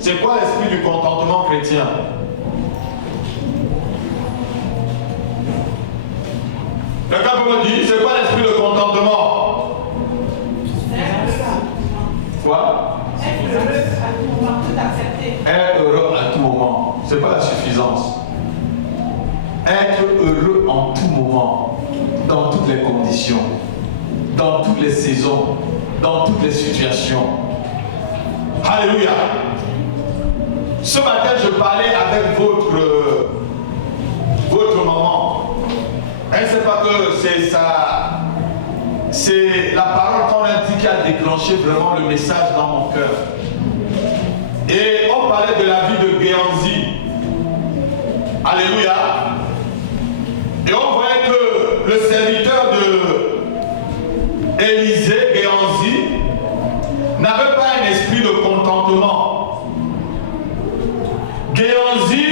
C'est quoi l'esprit du contentement chrétien? Quelqu'un peut me dire, c'est quoi l'esprit de contentement? Quoi? Être heureux à tout moment. C'est pas la suffisance. Être heureux en tout moment, dans toutes les conditions, dans toutes les saisons, dans toutes les situations. Alléluia. Ce matin, je parlais avec votre maman. Elle ne sait pas que c'est ça. C'est la parole qu'on a dit qui a déclenché vraiment le message dans mon cœur. Et on parlait de la vie de Géanzi. Alléluia. Et on voyait que le serviteur de Élisée, Géanzi, n'avait pas un esprit de contentement. Géanzi,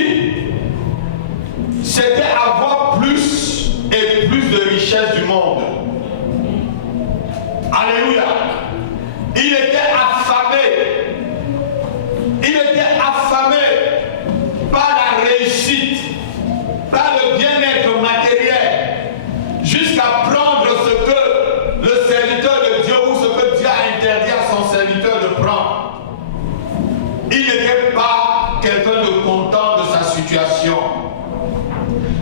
c'était avoir plus et plus de richesses du monde. Alléluia. Il était affamé. Il était affamé par la réussite, par le bien-être matériel, jusqu'à prendre ce que le serviteur de Dieu ou ce que Dieu a interdit à son serviteur de prendre. Il n'était pas quelqu'un de content de sa situation.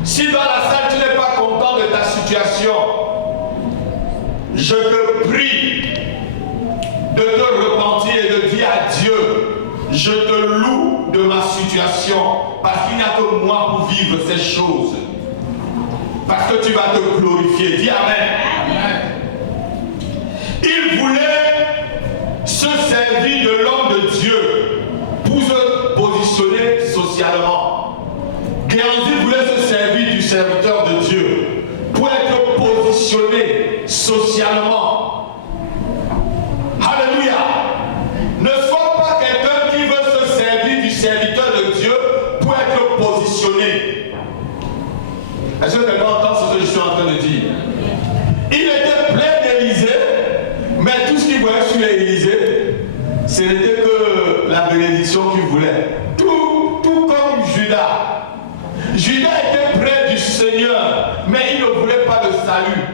Si dans la salle tu n'es pas content de ta situation, je te prie de te repentir et de dire à Dieu, je te loue de ma situation, parce qu'il n'y a que moi pour vivre ces choses. Parce que tu vas te glorifier. Dis Amen. Amen. Il voulait se servir de l'homme de Dieu pour se positionner socialement. Géanzi voulait se servir du serviteur de Dieu pour être positionné socialement. Alléluia. Ne sois pas quelqu'un qui veut se servir du serviteur de Dieu pour être positionné. Est-ce que quelqu'un entend ce que je suis en train de dire? Il était plein d'Élysée, mais tout ce qu'il voyait sur l'Élysée, ce n'était que la bénédiction qu'il voulait. Tout comme Judas. Judas était près du Seigneur, mais il ne voulait pas le salut.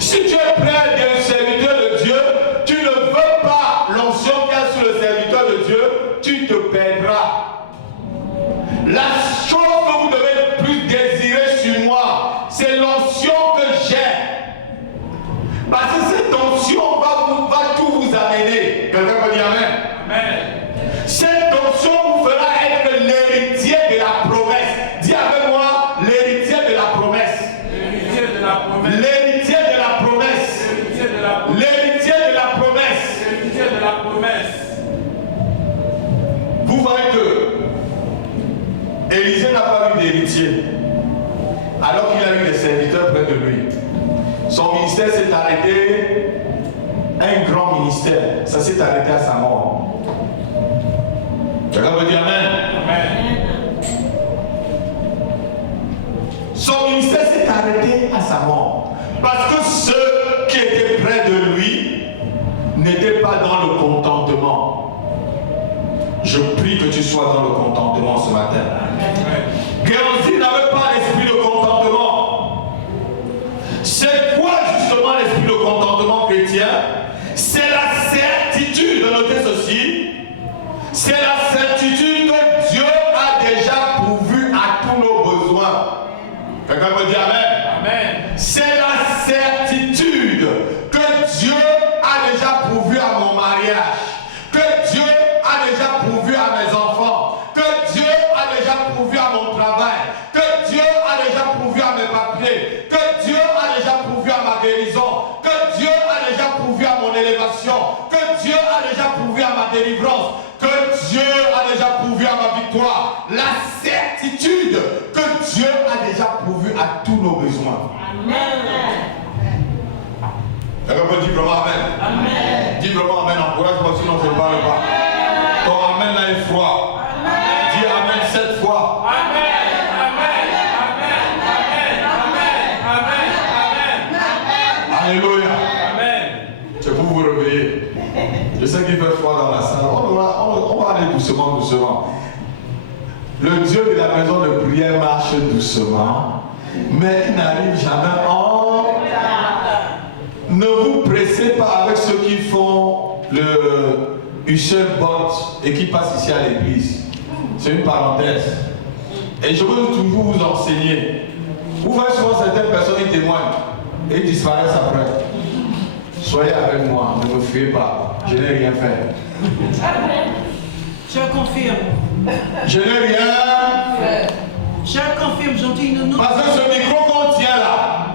Si tu es près d'un serviteur de Dieu, tu ne veux pas l'onction qu'il y a sur le serviteur de Dieu, tu te perdras. La chose que vous devez le plus désirer sur moi, c'est l'onction que j'ai. Parce que cette onction va tout vous amener. Quelqu'un peut dire Amen. Amen. Cette onction vous fera être l'héritier de la promesse. Dis avec moi, l'héritier de la promesse. L'héritier de la promesse. L'héritier de la promesse. L'héritier de la promesse. L'héritier de la promesse. Vous voyez que Élisée n'a pas eu d'héritier, alors qu'il a eu des serviteurs près de lui. Son ministère s'est arrêté, un grand ministère, ça s'est arrêté à sa mort. Quelqu'un veut dire Amen? Amen. Son ministère s'est arrêté à sa mort, parce que ceux qui étaient près de lui n'étaient pas dans le contentement. Je prie que tu sois dans le contentement ce matin. Géanzi n'avait pas l'esprit de contentement. C'est quoi justement l'esprit de contentement chrétien? C'est la certitude, notez ceci, c'est la certitude que Dieu a déjà pourvu à tous nos besoins. Quelqu'un peut dire Amen? Amen. C'est la certitude que Dieu a déjà pourvu à mon mariage, que Dieu a déjà pourvu à mes enfants, que Dieu a déjà pourvu à mon travail, que Dieu a victoire, la certitude que Dieu a déjà pourvu à tous nos besoins. Amen. Quelqu'un peut dire vraiment Amen. Amen. Dis vraiment Amen, encourage-moi sinon je ne parle pas. Ton Amen là est froid. Amen. Dis Amen 7 fois. Amen. Alléluia. Amen. C'est pour vous réveiller. Je sais qu'il fait froid dans la salle. On va aller doucement, doucement. Le Dieu de la maison de prière marche doucement, mais il n'arrive jamais en... Ne vous pressez pas avec ceux qui font le Usain Bolt et qui passent ici à l'église. C'est une parenthèse. Et je veux toujours vous enseigner. Vous voyez souvent certaines personnes qui témoignent et ils disparaissent après. Soyez avec moi, ne me fuyez pas. Je n'ai rien fait. Je confirme. Je n'ai rien fait. Je confirme, gentil nounou. Parce que ce micro qu'on tient là,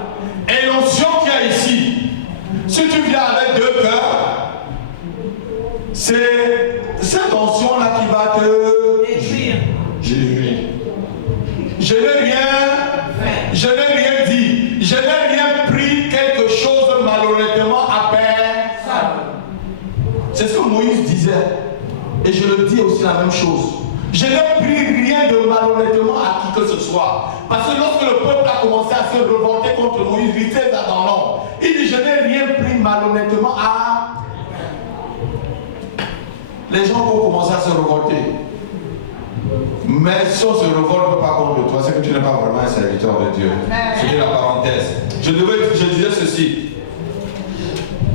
et l'onction qu'il y a ici, si tu viens avec 2 cœurs, c'est cette onction là qui va te détruire. Je n'ai rien fait. Je n'ai rien dit. Je n'ai rien pris quelque chose malhonnêtement à personne. C'est ce que Moïse disait. Et je le dis aussi la même chose. Je n'ai pris rien de malhonnêtement à qui que ce soit. Parce que lorsque le peuple a commencé à se révolter contre Moïse, il était là dans l'ombre. Il dit, je n'ai rien pris malhonnêtement à... Les gens vont commencer à se révolter. Mais si on ne se révolte pas contre toi, c'est que tu n'es pas vraiment un serviteur de Dieu. C'était la parenthèse. Je disais ceci.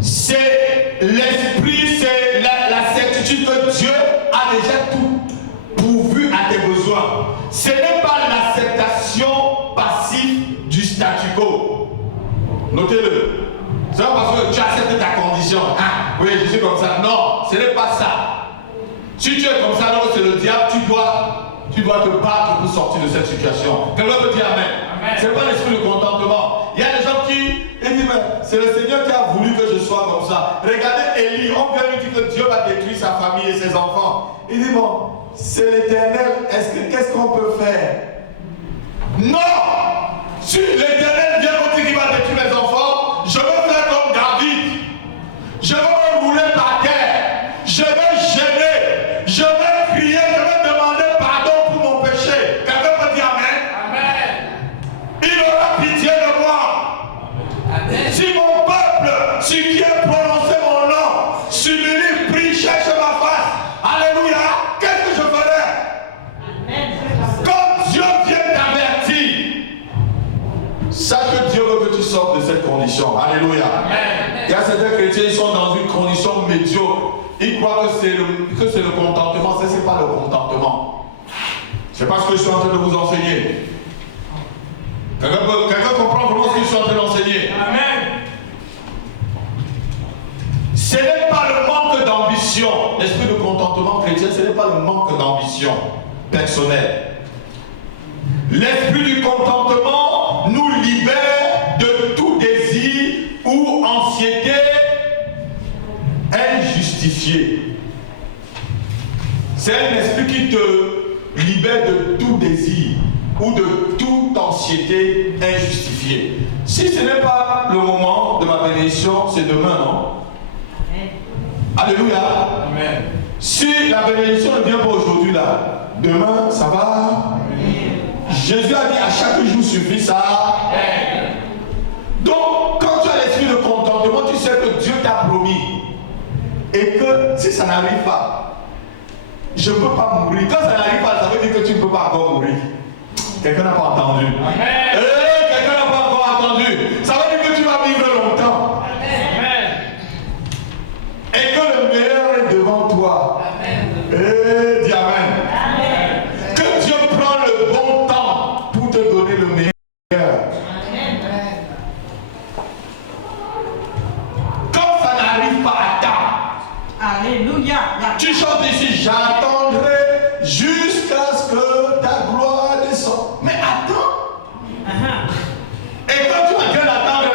C'est l'esprit, c'est la certitude que Dieu a déjà tout pourvu à tes besoins. Ce n'est pas l'acceptation passive du statu quo. Notez-le. C'est pas parce que tu acceptes ta condition. Ah, oui, je suis comme ça. Non, ce n'est pas ça. Si tu es comme ça, alors c'est le diable, tu dois te battre pour sortir de cette situation. Quelqu'un peut dire Amen. Ce n'est pas l'esprit de contentement. Il y a des gens qui disent, mais c'est le Seigneur qui a voulu que je sois comme ça. Regardez Élie, on vient lui dire que Dieu va détruire sa famille et ses enfants. Il dit, bon, c'est l'Éternel, qu'est-ce qu'on peut faire? Non! Si l'Éternel vient me dire qu'il va détruire mes enfants, je veux faire comme David. Je veux me rouler par terre. Je vais gêner. Je vais crier. Je vais demander pardon pour mon péché. Quelqu'un peut dire Amen? Amen. Il aura pitié de moi. Amen. Si mon peuple, si qui a prononcé mon nom, s'humilie, prie, cherche ma face. Alléluia. Qu'est-ce que je ferai? Amen. Quand Dieu vient t'avertir, sache que Dieu veut que tu sortes de cette condition. Alléluia. Amen. Il y a certains chrétiens, ils sont dans une condition médiocre. Ils croient que c'est le contentement. Ce n'est pas le contentement. C'est pas ce que je suis en train de vous enseigner. Quelqu'un comprend vraiment ce que je suis en train d'enseigner? Amen. Ce n'est pas le manque d'ambition. L'esprit de contentement chrétien, ce n'est pas le manque d'ambition personnelle. L'esprit du contentement nous libère de tout désir ou anxiété injustifiée. C'est un esprit qui te libère de tout désir ou de toute anxiété injustifiée. Si ce n'est pas le moment de ma bénédiction, c'est demain, non? Amen. Alléluia. Amen. Si la bénédiction ne vient pas aujourd'hui, là, demain, ça va. Amen. Jésus a dit à chaque jour suffit ça. Amen. Donc, quand tu as l'esprit de contentement, tu sais que Dieu t'a promis. Et que si ça n'arrive pas, je ne peux pas mourir. Quand ça n'arrive pas, ça veut dire que tu ne peux pas encore mourir. Quelqu'un n'a pas entendu. Amen. Quelqu'un n'a pas encore entendu. Ça veut dire que tu vas vivre longtemps. Amen. Et que le meilleur est devant toi. Amen. Dis Amen. Amen. Que Dieu prend le bon temps pour te donner le meilleur. Amen. Quand ça n'arrive pas à temps. Alléluia. Tu chantes ici, j'attendrai jusqu'à ce que ta gloire descende. Mais attends. Et quand tu es en train d'attendre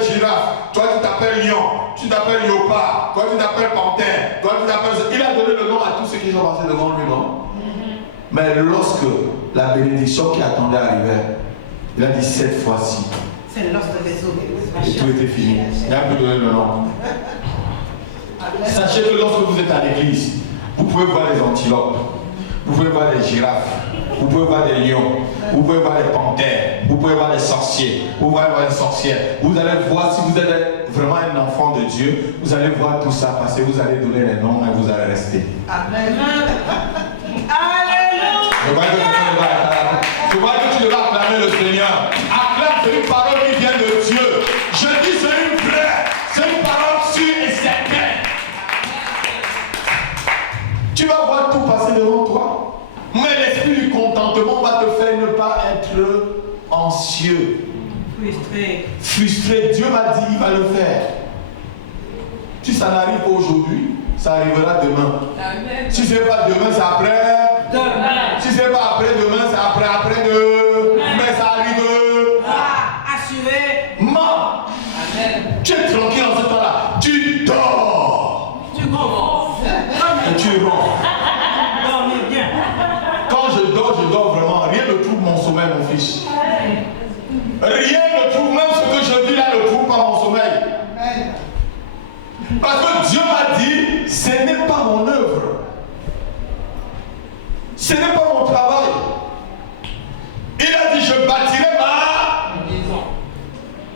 t'appelles girafe, toi tu t'appelles lion, tu t'appelles léopard, toi tu t'appelles panthère, toi tu t'appelles... Il a donné le nom à tous ceux qui sont passés devant lui, non? Mais lorsque la bénédiction qui attendait arrivait, il a dit cette fois-ci. C'est l'os de vaisseau. Et tout était fini. Il a pu donner le nom. Sachez que lorsque vous êtes à l'église, vous pouvez voir les antilopes, vous pouvez voir les girafes, vous pouvez voir des lions, vous pouvez voir les panthères, vous pouvez voir les sorciers, vous pouvez voir les sorcières. Vous allez voir, si vous êtes vraiment un enfant de Dieu, vous allez voir tout ça passer, vous allez donner les noms et vous allez rester. Amen. Alléluia. Je vois que tu devras acclamer le Seigneur. Acclame, c'est une parole qui vient de Dieu. Je dis c'est une vraie, c'est une parole sûre et certaine. Tu vas voir tout passer devant toi. Mais l'esprit du contentement va te faire ne pas être anxieux. Frustré. Frustré. Dieu m'a dit, il va le faire. Si ça n'arrive pas aujourd'hui, ça arrivera demain. Amen. Si ce n'est pas demain, c'est après. Demain. Si ce n'est pas après demain, c'est après. Après demain. Mais ça arrive. Assuré. Maman. Tu es tranquille en ce temps-là. Tu dors. Tu ronfles. Et tu ronfles. Dormir bien. Quand je dors vraiment. Rien ne trouve mon sommeil, mon fils. Rien ne trouve, même ce que je dis là ne trouve pas mon sommeil. Parce que Dieu m'a dit, ce n'est pas mon œuvre. Ce n'est pas mon travail. Il a dit, je bâtirai ma maison.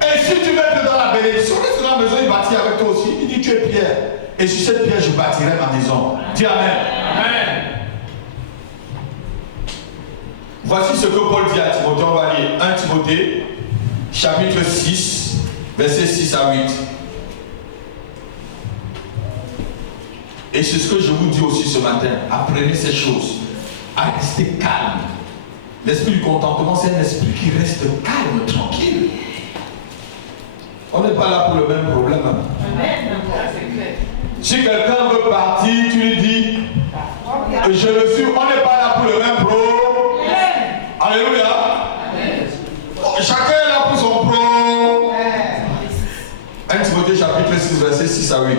Et si tu veux être dans la bénédiction, reste dans la maison, il bâtit avec toi aussi. Il dit, tu es pierre. Et sur cette pierre, je bâtirai ma maison. Dis Amen. Amen. Voici ce que Paul dit à Timothée. On va lire 1 Timothée, chapitre 6, versets 6 à 8. Et c'est ce que je vous dis aussi ce matin. Apprenez ces choses. À rester calme. L'esprit du contentement, c'est un esprit qui reste calme, tranquille. On n'est pas là pour le même problème. Si quelqu'un veut partir, tu lui dis, je le suis, on n'est pas là pour le même problème. Alléluia. Chacun est là pour son problème. 1 Timothée chapitre 6, verset 6 à 8.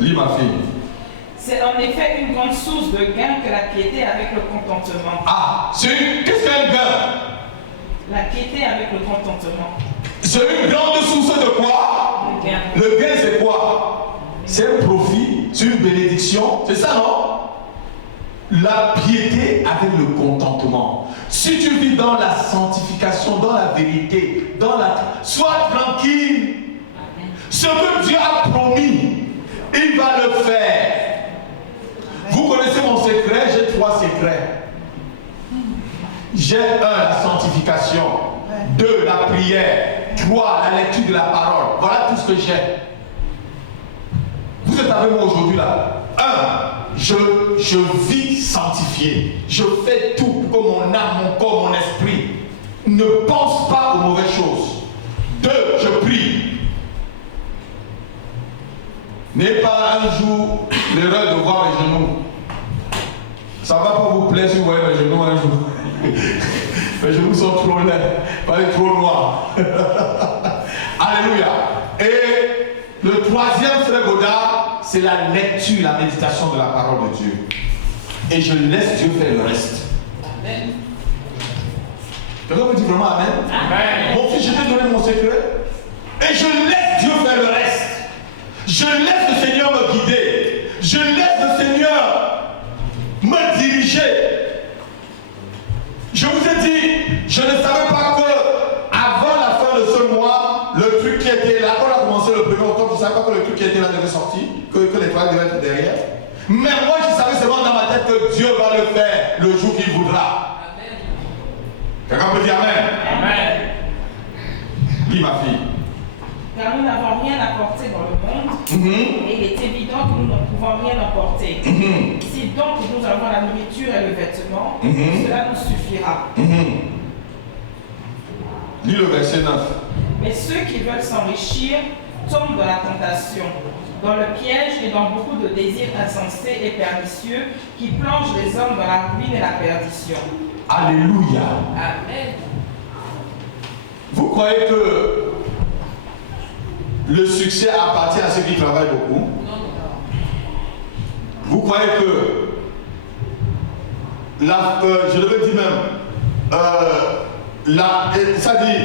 Lis ma fille. C'est en effet une grande source de gain que la piété avec le contentement. Ah, qu'est-ce qu'un gain? La piété avec le contentement. C'est une grande source de quoi? Le gain. Le gain, c'est quoi? C'est un profit, c'est une bénédiction. C'est ça, non? La piété avec le contentement. Si tu vis dans la sanctification, dans la vérité, sois tranquille. Ce que Dieu a promis, il va le faire. Vous connaissez mon secret, j'ai 3 secrets. J'ai 1, la sanctification. 2, la prière. 3, la lecture de la parole. Voilà tout ce que j'ai. Vous êtes avec moi aujourd'hui là. 1, je vis sanctifié. Je fais tout pour que mon âme, mon corps, mon esprit ne pense pas aux mauvaises choses. 2, je prie. N'ayez pas un jour l'erreur de voir les genoux. Ça ne va pas vous plaire si vous voyez mes genoux un jour. Mes genoux sont trop laids, pas trop noirs. Alléluia. Et le 3e, frère Godard, c'est la lecture, la méditation de la parole de Dieu. Et je laisse Dieu faire le reste. Amen. Quelqu'un me dit vraiment Amen? Amen. Mon fils, je t'ai donné mon secret. Et je laisse Dieu faire le reste. Je laisse le Seigneur me guider. Je laisse le Seigneur me diriger. Je vous ai dit, je ne savais pas que avant la fin de ce mois, le truc qui était là, on a commencé le 1er octobre, je ne savais pas que le truc qui était là devait sortir, que les toiles devaient être derrière. Mais moi, je savais seulement dans ma tête que Dieu va le faire le jour qu'il voudra. Amen. Quelqu'un peut dire Amen? Amen. Lis ma fille. Car nous n'avons rien apporté dans le monde, et il est évident que nous ne pouvons rien emporter. Si donc nous avons la nourriture et le vêtement, cela nous suffira. Lis le verset 9. Mais ceux qui veulent s'enrichir tombent dans la tentation, dans le piège et dans beaucoup de désirs insensés et pernicieux qui plongent les hommes dans la ruine et la perdition. Alléluia. Amen. Vous croyez que le succès appartient à ceux qui travaillent beaucoup? Vous croyez que, je devais dire même, ça dit,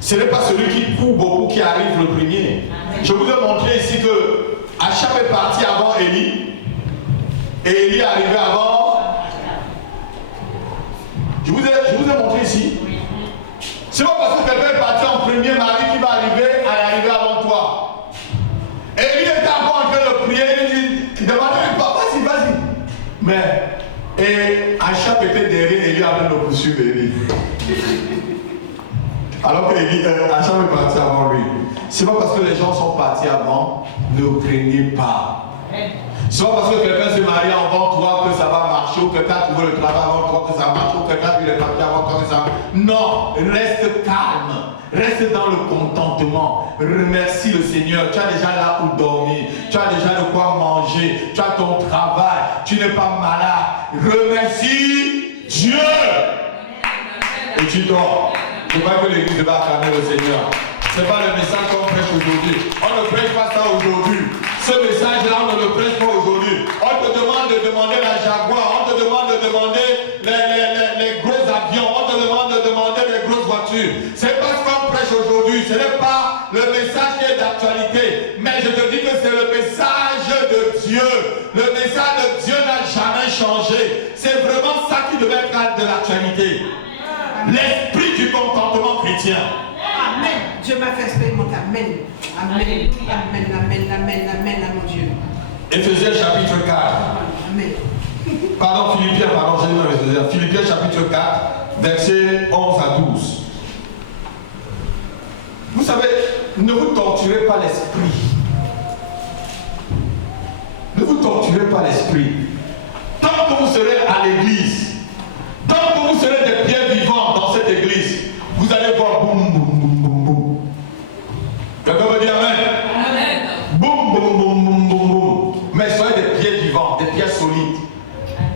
ce n'est pas celui qui court beaucoup qui arrive le premier. Je vous ai montré ici que Achab est parti avant Élie, et Élie est arrivé avant. Je vous ai montré ici. C'est pas parce que quelqu'un est parti en premier mari qui va arriver avant toi. Élie était encore en train de prier, il demandait, vas-y. Mais, et Achab était derrière Élie en train de poursuivre Élie. Alors que Achab est parti avant lui. C'est pas parce que les gens sont partis avant, ne craignez pas. C'est pas parce que quelqu'un s'est marié avant toi que ça va marcher, ou quelqu'un a trouvé le travail avant toi que ça marche, ou quelqu'un a vu les papiers avant toi que ça marche. Non, reste calme, reste dans le contentement. Remercie le Seigneur. Tu as déjà là où dormir, tu as déjà de quoi manger, tu as ton travail, tu n'es pas malade. Remercie Dieu. Et tu dors. Je crois que l'église va acclamer le Seigneur. Ce n'est pas le message qu'on prêche aujourd'hui. On ne prêche pas ça aujourd'hui. Ce message-là, on ne le prêche pas aujourd'hui. On te demande de demander la Jaguar, on te demande de demander les gros avions, on te demande de demander les grosses voitures. C'est pas ce qu'on prêche aujourd'hui. Ce n'est pas le message qui est d'actualité. Mais je te dis que c'est le message de Dieu. Le message de Dieu n'a jamais changé. C'est vraiment ça qui devait être de l'actualité. L'esprit du contentement chrétien. Amen. Dieu m'a fait expérimenter. Amen. Amen. Amen, mon Dieu. Éphésiens chapitre 4. Amen. Pardon, Philippiens chapitre 4, versets 11 à 12. Vous savez, ne vous torturez pas l'esprit. Ne vous torturez pas l'esprit. Tant que vous serez à l'église, tant que vous serez des pieds vivants dans cette église, vous allez voir boum, boum, boum, boum, boum. Quelqu'un me dit amen? Amen. Boum, boum, boum, boum, boum, boum. Mais soyez des pieds vivants, des pieds solides.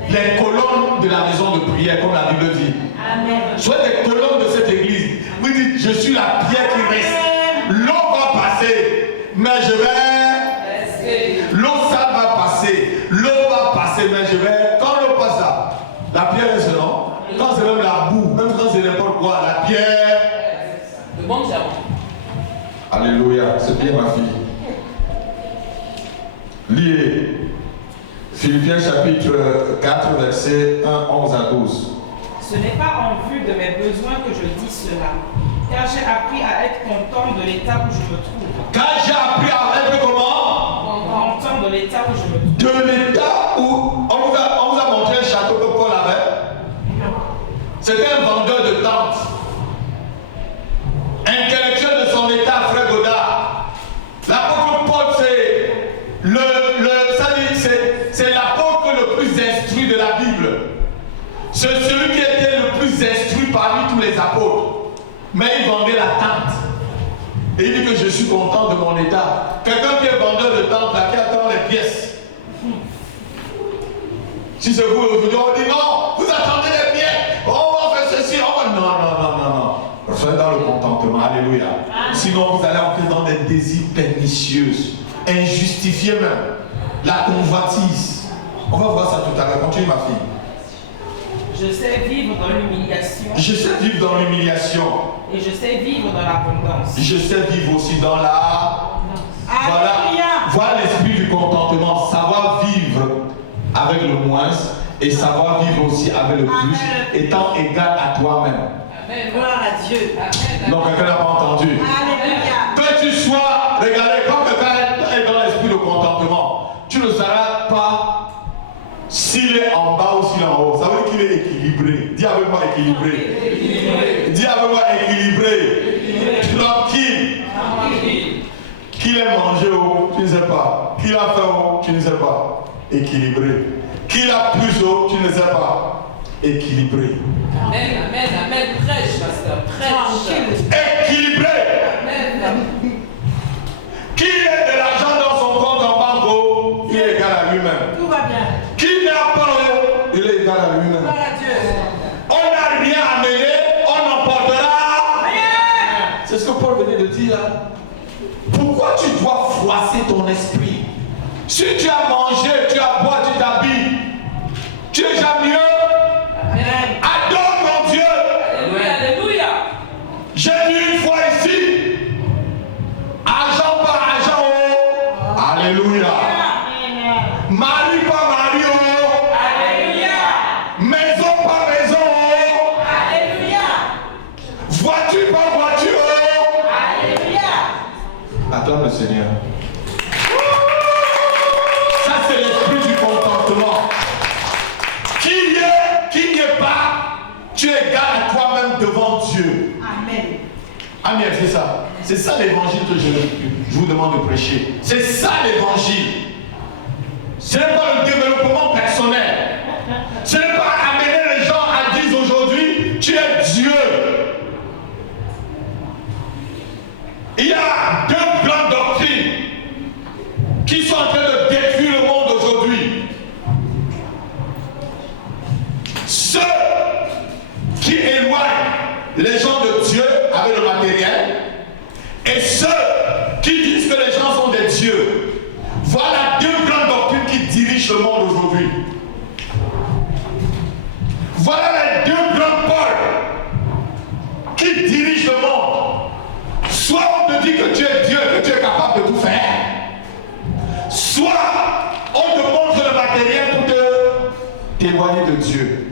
Les colonnes de la maison de prière, comme la Bible dit. Amen. Soyez des colonnes de cette église. Vous dites, je suis la pierre qui reste. L'eau va passer, mais je vais rester. L'eau sale va passer, l'eau va passer, mais je vais. Quand l'eau passe là, la pierre reste, non? Quand c'est même la boue, même quand c'est n'importe quoi, la pierre. Le bon diamant. Alléluia, c'est bien ma fille. Lié. Philippiens chapitre 4, versets 1, 11 à 12. Ce n'est pas en vue de mes besoins que je dis cela, car j'ai appris à être content de l'état où je me trouve. Car j'ai appris à être comment? Content de l'état où je me trouve. De l'état où on vous a montré un château que Paul avait. C'était un vendeur de tentes. Intellectuel de son état, frère Godard. L'apôtre Paul, c'est l'apôtre le plus instruit de la Bible. C'est celui qui était le plus instruit parmi tous les apôtres. Mais il vendait la tente. Et il dit que je suis content de mon état. Quelqu'un qui est vendeur de tente, là, qui attend les pièces. Si c'est vous aujourd'hui, on dit non, vous attendez les pièces. On va faire ceci, on va. Non. Soyez dans le contentement. Alléluia. Sinon, vous allez entrer dans des désirs pernicieux, injustifiés même. La convoitise. On va voir ça tout à l'heure. Continue, ma fille. Je sais vivre dans l'humiliation. Je sais vivre dans l'humiliation. Et je sais vivre dans l'abondance. Je sais vivre aussi dans la. Alléluia. Voilà l'esprit du contentement. Savoir vivre avec le moins et savoir vivre aussi avec le plus, Amen. étant égal à toi-même. Amen. Gloire à Dieu. Amen. Donc, quelqu'un n'a pas entendu. Alléluia. Que tu sois, regardez, quand quelqu'un est dans l'esprit de contentement, tu ne sauras pas s'il est en bas ou s'il est en haut. Ça veut dire qu'il est équilibré. Dis avec moi équilibré. Dis avec moi équilibré. Tranquille. Qu'il ait mangé haut, tu ne sais pas. Qu'il a fait haut, tu ne sais pas. Équilibré. Qu'il a plus haut, tu ne sais pas. Équilibré. Amen. Prêche, pasteur. Prêche. Équilibré. Amen. Qui met de l'argent dans son compte en banque, il est égal à lui-même. Tout va bien. Qui n'a pas haut, il est égal à lui-même. Gloire à Dieu. On n'a rien amené, on n'emportera rien. C'est ce que Paul venait de dire là. Pourquoi dépasser ton esprit. Si tu as mangé, tu as bois, tu t'habilles, tu es déjà mieux. Amen. Adore ton Dieu. Alléluia, alléluia. J'ai dit une fois ici, argent par argent, oh. Alléluia. Mari par mari, oh. Alléluia. Maison par maison, oh. Alléluia. Voiture par voiture, oh. Alléluia. Acclame le Seigneur. Ça, c'est l'esprit du contentement. Qui n'y est pas, tu es égal à toi-même devant Dieu. Amen. Amen, c'est ça. C'est ça l'évangile que je vous demande de prêcher. C'est ça l'évangile. Ce n'est pas le développement personnel. Ce n'est pas amener les gens à dire aujourd'hui, tu es Dieu. Il y a deux grandes doctrines qui sont en train de détruire le monde aujourd'hui. Ceux qui éloignent les gens de Dieu avec le matériel et ceux qui disent que les gens sont des dieux. Voilà deux grandes doctrines qui dirigent le monde aujourd'hui. Voilà les deux grands pôles qui dirigent le monde. Soit on te dit que tu es Dieu, que tu es capable de tout faire, soit on te montre le matériel pour te témoigner de Dieu.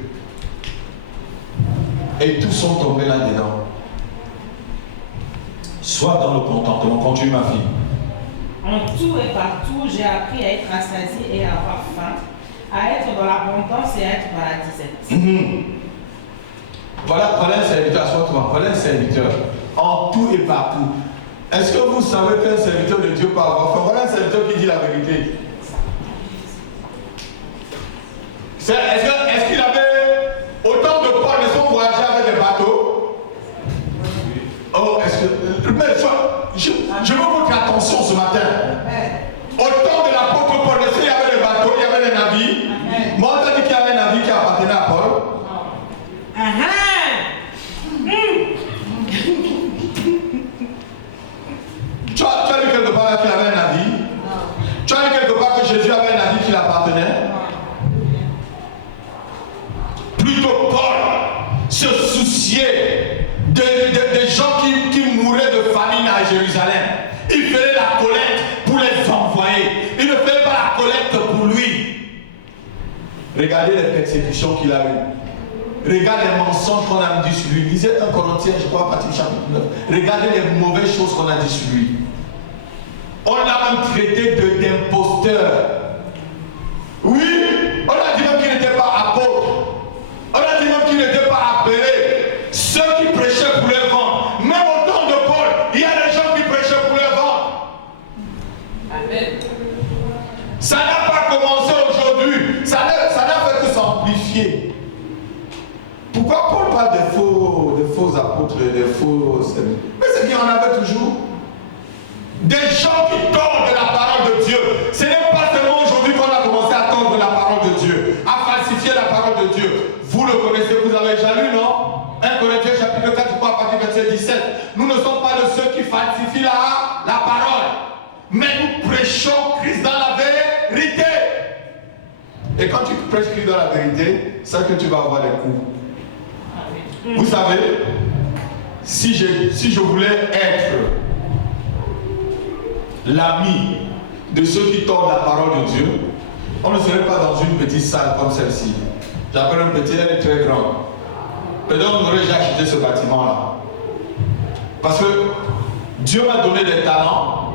Et tous sont tombés là-dedans. Sois dans le contentement. Continue, ma fille. En tout et partout, j'ai appris à être rassasié et à avoir faim, à être dans l'abondance et à être dans la disette. Voilà un serviteur, assois-toi. Voilà un serviteur. En tout et partout. Est-ce que vous savez qu'un serviteur de Dieu peut avoir faim? Voilà un serviteur qui dit la vérité. Est-ce qu'il avait autant de Paul, mais son voyager avec des bateaux? Oh, est-ce que. Mais je veux votre attention ce matin. Autant de l'apôtre Paul, est-ce qu'il y avait des bateaux, il y avait des navires? Moi, on a dit qu'il y avait un navire qui appartenait à Paul. Tu as lu quelque part qu'il avait un navire? Tu as lu quelque part que Jésus avait un navire qui l'appartenait? Plutôt Paul se souciait des gens qui mouraient de famine à Jérusalem. Il faisait la collecte pour les envoyer. Il ne faisait pas la collecte pour lui. Regardez les persécutions qu'il a eues. Regardez les mensonges qu'on a dit sur lui. Lisez 1 Corinthiens, je crois, à partir du chapitre 9. Regardez les mauvaises choses qu'on a dit sur lui. On l'a même traité d'imposteur. Oui, on a dit même qu'il n'était pas apôtre. On a dit même qu'il n'était pas appelé. Ceux qui prêchaient pour les vendre. Même au temps de Paul, il y a des gens qui prêchaient pour les vendre. Amen. Ça n'a pas commencé aujourd'hui. Ça n'a fait que s'amplifier. Pourquoi Paul parle des faux apôtres, des faux... Mais c'est bien, on avait toujours. Des gens qui tordent de la parole de Dieu. Ce n'est pas seulement aujourd'hui qu'on a commencé à tordre de la parole de Dieu, à falsifier la parole de Dieu. Vous le connaissez, vous avez déjà lu, non? 1 Corinthiens chapitre 4, je crois, à partir du verset 17. Nous ne sommes pas de ceux qui falsifient la parole, mais nous prêchons Christ dans la vérité. Et quand tu prêches Christ dans la vérité, c'est que tu vas avoir des coups. Vous savez, si je voulais être l'ami de ceux qui tordent la parole de Dieu, on ne serait pas dans une petite salle comme celle-ci. J'appelle un petit, elle est très grande. Peut-être on aurait déjà acheté ce bâtiment-là. Parce que Dieu m'a donné des talents,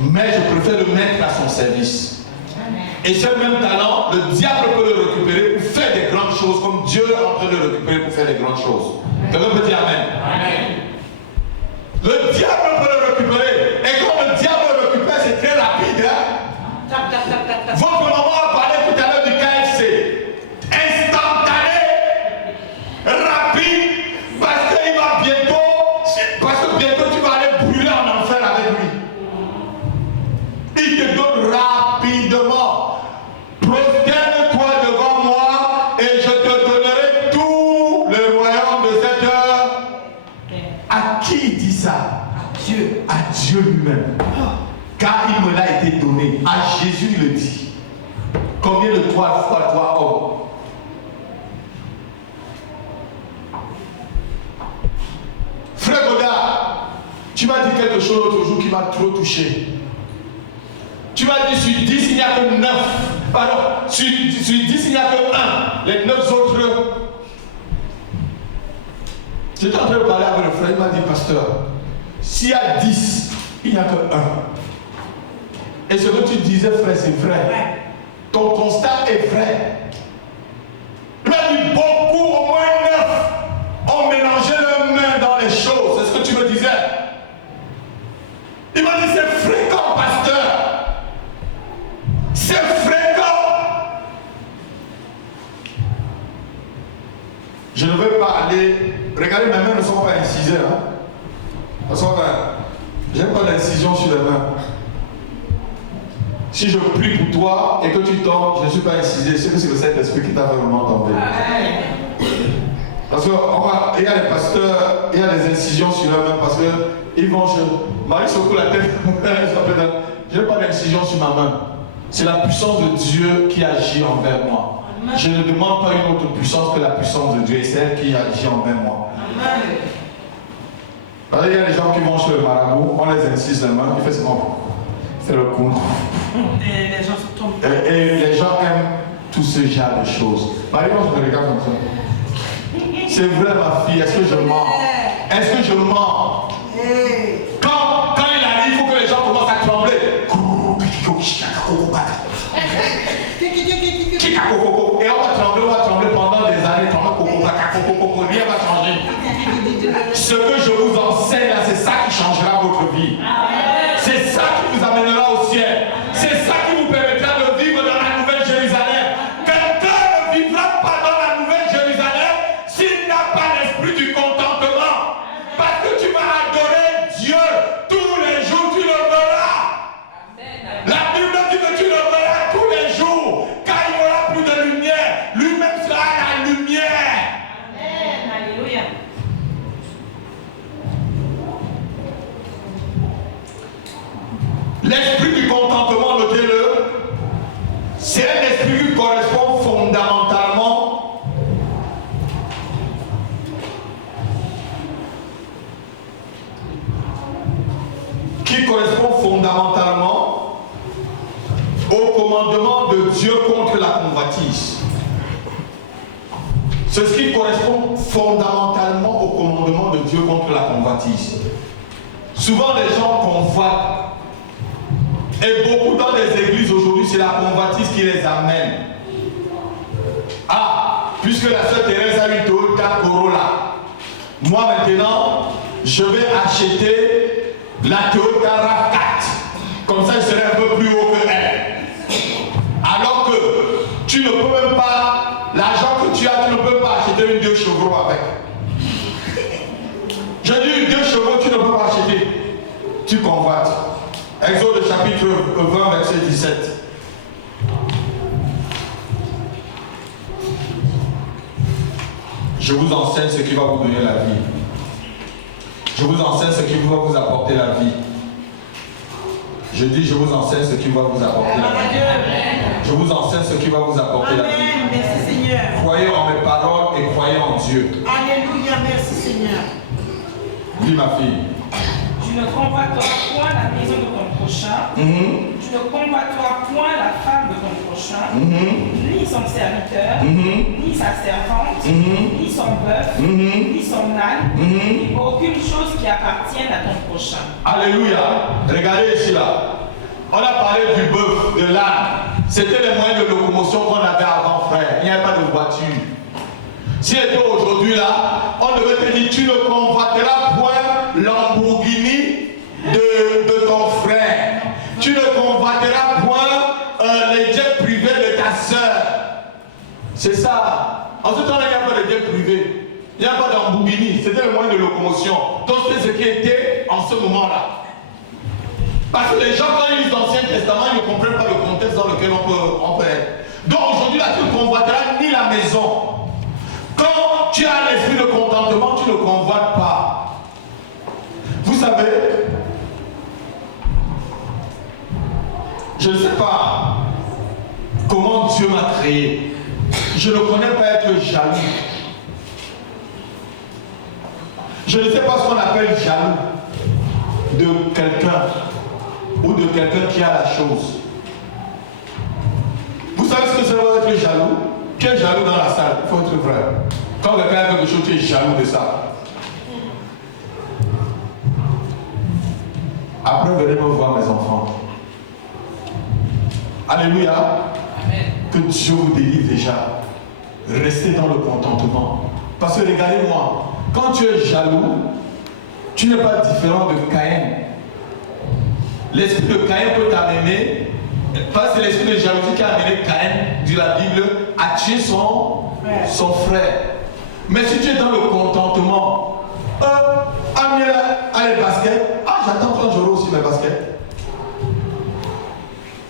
mais je préfère le mettre à son service. Et ce même talent, le diable peut le récupérer pour faire des grandes choses, comme Dieu est en train de le récupérer pour faire des grandes choses. Quelqu'un peut dire Amen. Amen. Le diable peut le récupérer. Et quand le diable le récupère, c'est très rapide. Hein? Votre maman a parlé tout à l'heure du KFC. Instantané, rapide, parce qu'il va bientôt tu vas aller brûler en enfer avec lui. Il te donne rapidement. Prosterne-toi devant moi et je te donnerai tout le royaume de cette Dieu. À Dieu lui-même. Car il me l'a été donné. À Jésus il le dit. Combien de fois toi, homme? Frère Godard, tu m'as dit quelque chose l'autre jour qui m'a trop touché. Tu m'as dit sur 10 il n'y a que 9. Pardon, sur 10 il n'y a que 1. Les 9 autres. J'étais en train de parler avec le frère, il m'a dit, pasteur, s'il y a 10, il n'y a que 1. Et ce que tu disais, frère, c'est vrai. Ton constat est vrai. Il m'a dit, beaucoup, au moins 9, ont mélangé leurs mains dans les choses. C'est ce que tu me disais. Il m'a dit, c'est fréquent, pasteur. C'est fréquent. Je ne vais pas aller. Regardez, mes mains ne sont pas incisées. Parce que je n'ai pas d'incision sur les mains. Si je prie pour toi et que tu tombes, je ne suis pas incisé. C'est que c'est le Saint-Esprit qui t'a vraiment tombé. Parce qu'il y a les pasteurs, il y a des incisions sur leurs mains parce qu'ils vont. Marie secoue la tête. Je n'ai pas d'incision sur ma main. C'est la puissance de Dieu qui agit envers moi. Je ne demande pas une autre puissance que la puissance de Dieu. Et c'est elle qui agit envers moi. Parce qu'il y a des gens qui vont chez le marabout, on les incise les mains, il fait ce qu'on fait le coup. Et les gens se tombent. Et les gens aiment tout ce genre de choses. Marie, moi je me regarde comme ça. C'est vrai ma fille, est-ce que je mens? Est-ce que je mens? Quand il arrive, il faut que les gens commencent à trembler. Et on va trembler pendant des années. Rien va changer. Ce que je vous enseigne là, c'est ça qui changera votre vie. C'est ça qui vous amènera au ciel. C'est ça qui vous permettra de vivre dans la Nouvelle Jérusalem. Quelqu'un ne vivra pas dans la Nouvelle Jérusalem s'il n'a pas l'esprit du contentement. Parce que tu vas adorer Dieu tous les jours, tu le verras. La Bible dit que tu le verras tous les jours, car il n'y aura plus de lumière. Lui-même sera la lumière. Amen. Alléluia. L'esprit du contentement, notez-le, c'est un esprit qui correspond fondamentalement au commandement de Dieu contre la convoitise. C'est ce qui correspond fondamentalement au commandement de Dieu contre la convoitise. Souvent les gens convoitent. Et beaucoup dans les églises aujourd'hui, c'est la convoitise qui les amène. Ah, puisque la sœur Thérèse a une Toyota Corolla, moi maintenant, je vais acheter la Toyota RAV4. Comme ça, je serai un peu plus haut que elle. Alors que tu ne peux même pas, l'argent que tu as, tu ne peux pas acheter une 2 chevaux avec. Je dis une 2 chevaux, tu ne peux pas acheter. Tu convoites. Exode chapitre 20, verset 17. Je vous enseigne ce qui va vous donner la vie. Je vous enseigne ce qui va vous apporter la vie. Je dis, je vous enseigne ce qui va vous apporter la vie. Je vous enseigne ce qui va vous apporter la vie. Amen. Merci Seigneur. Croyez en mes paroles et croyez en Dieu. Alléluia. Merci Seigneur. Dis ma fille. Tu ne convoiteras point la maison de ton prochain. Tu ne convoiteras point la femme de ton prochain, ni son serviteur, ni sa servante, ni son bœuf, ni son âne, ni aucune chose qui appartienne à ton prochain. Alléluia. Regardez ici là. On a parlé du bœuf, de l'âne. C'était les moyens de locomotion qu'on avait avant, frère. Il n'y avait pas de voiture. Si était aujourd'hui là, on devait te dire, tu ne convoiteras point Lamborghini de ton frère. Tu ne convoiteras point les jets privés de ta soeur. C'est ça. En ce temps-là, il n'y a pas de jet privé. Il n'y a pas de Lamborghini. C'était le moyen de locomotion. Donc c'est ce qui était en ce moment-là. Parce que les gens, quand ils lisent l'Ancien Testament, ils ne comprennent pas le contexte dans lequel on peut être. Donc aujourd'hui, là, tu ne convoiteras ni la maison. Quand tu as l'esprit de contentement, tu ne convoites pas. Vous savez, Je ne sais pas comment Dieu m'a créé. Je ne connais pas être jaloux. Je ne sais pas ce qu'on appelle jaloux de quelqu'un ou de quelqu'un qui a la chose. Vous savez ce que ça veut être jaloux? Qui est jaloux dans la salle? Il faut être vrai. Quand quelqu'un a quelque chose, tu es jaloux de ça. Après, venez me voir, mes enfants. Alléluia. Amen. Que Dieu vous délivre déjà. Restez dans le contentement. Parce que regardez-moi, quand tu es jaloux, tu n'es pas différent de Caïn. L'esprit de Caïn peut t'amener, parce que c'est l'esprit de jalousie qui a amené Caïn, dit la Bible, à tuer son frère. Mais si tu es dans le contentement, Amiela a les baskets, j'attends quand j'aurai aussi mes baskets.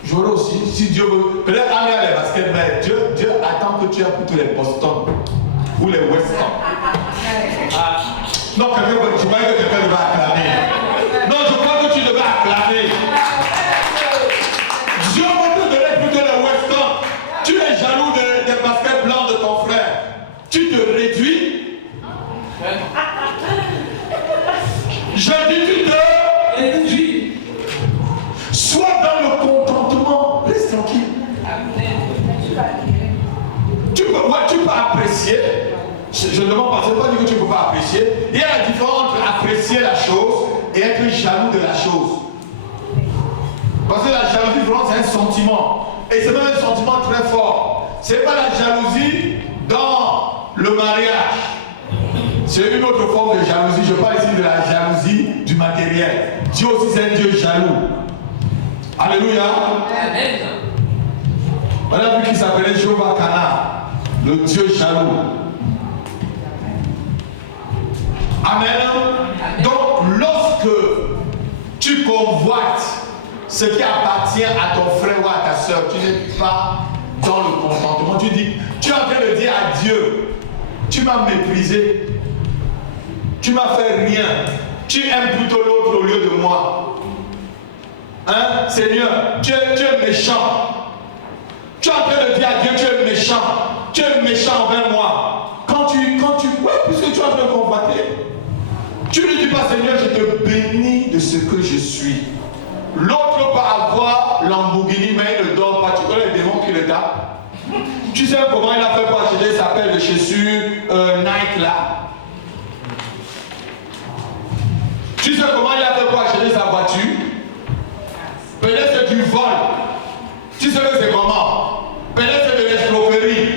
J'aurai aussi, si Dieu veut, peut-être Amiela a les baskets, mais Dieu attend que tu aies plutôt les Boston ou les West Ham. Non, tu vois que quelqu'un devait acclamer. Non, je crois que tu devais acclamer. Dieu va te donner plutôt les West Ham. Tu es jaloux des baskets blancs de ton frère. Tu te réduis. Je dis tu te réduis. Sois dans le contentement. Reste tranquille. Tu peux apprécier. Je ne demande pas, je ne veux pas dire que tu ne peux pas apprécier. Il y a la différence entre apprécier la chose et être jaloux de la chose. Parce que la jalousie, vraiment, c'est un sentiment. Et c'est même un sentiment très fort. Ce n'est pas la jalousie dans le mariage. C'est une autre forme de jalousie. Je parle ici de la jalousie du matériel. Dieu aussi, c'est un Dieu jaloux. Alléluia. Amen. On a vu qu'il s'appelait Jéhovah Kana, le Dieu jaloux. Amen. Donc, lorsque tu convoites ce qui appartient à ton frère ou à ta soeur, tu n'es pas dans le contentement. Tu dis, tu es en train de dire à Dieu, tu m'as méprisé, tu m'as fait rien, tu aimes plutôt l'autre au lieu de moi. Hein, Seigneur, tu es méchant. Tu es en train de dire à Dieu, tu es méchant envers moi. Ouais, puisque tu es en train de convoiter, tu ne dis pas, Seigneur, je te bénis de ce que je suis. L'autre peut avoir Lamborghini, mais il ne dort pas. Tu connais les démons qui le tapent? Tu sais comment il a fait pour acheter sa paire de chaussures Nike là? Tu sais comment il a fait pour acheter sa voiture? Peut-être c'est du vol. Tu sais que c'est comment? Peut-être c'est de l'escroquerie.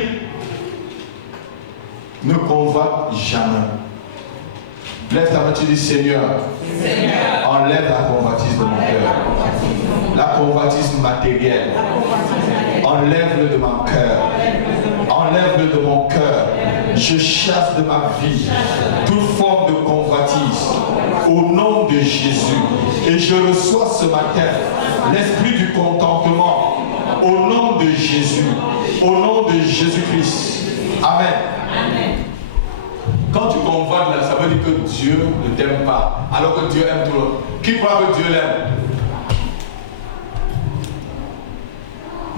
Ne convoite jamais. Lève ta main, tu dis Seigneur, enlève la convoitise de mon cœur. La convoitise matérielle. Enlève-le de mon cœur. Enlève-le de mon cœur. Je chasse de ma vie toute forme de convoitise au nom de Jésus. Et je reçois ce matin l'esprit du contentement au nom de Jésus. Au nom de Jésus-Christ. Amen. Amen. Quand tu convoites là, ça veut dire que Dieu ne t'aime pas, alors que Dieu aime tout le monde. Qui croit que Dieu l'aime?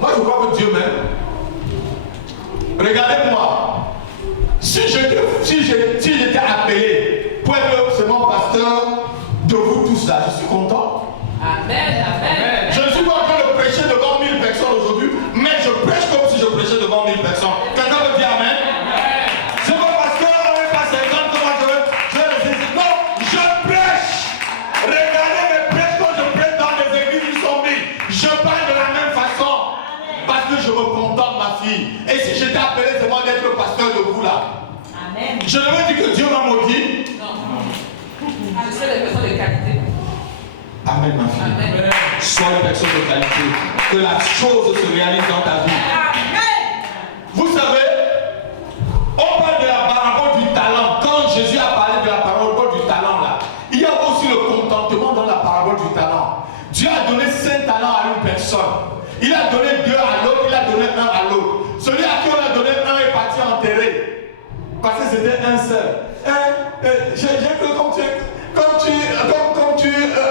Moi je crois que Dieu m'aime. Regardez-moi. Si j'étais appelé pour être seulement pasteur de vous tous là, je suis content. Amen, amen. Je ne suis pas en train de prêcher devant 1000 personnes aujourd'hui, mais je prêche comme si je prêchais devant 1000 personnes. Quelqu'un me dit amen? C'est pas parce qu'on n'est pas 50 que moi je vais rester. Non, je prêche. Regardez mes prêches quand je prêche dans les églises du Sommet. Je parle de la même façon. Parce que je me contente, ma fille. Et si j'étais appelé seulement d'être le pasteur de vous là, amen. Je ne veux dire que Dieu m'a maudit. Non. Je suis des personnes de qualité. Amen, ma fille. Amen. Sois une personne de qualité. Que la chose se réalise dans ta vie. Amen. Vous savez, on parle de la parabole du talent. Quand Jésus a parlé de la parabole du talent là, il y a aussi le contentement dans la parabole du talent. Dieu a donné 5 talents à une personne. Il a donné 2 à l'autre, il a donné 1 à l'autre. Celui à qui on a donné 1 est parti enterrer. Parce que c'était un seul. J'ai cru comme tu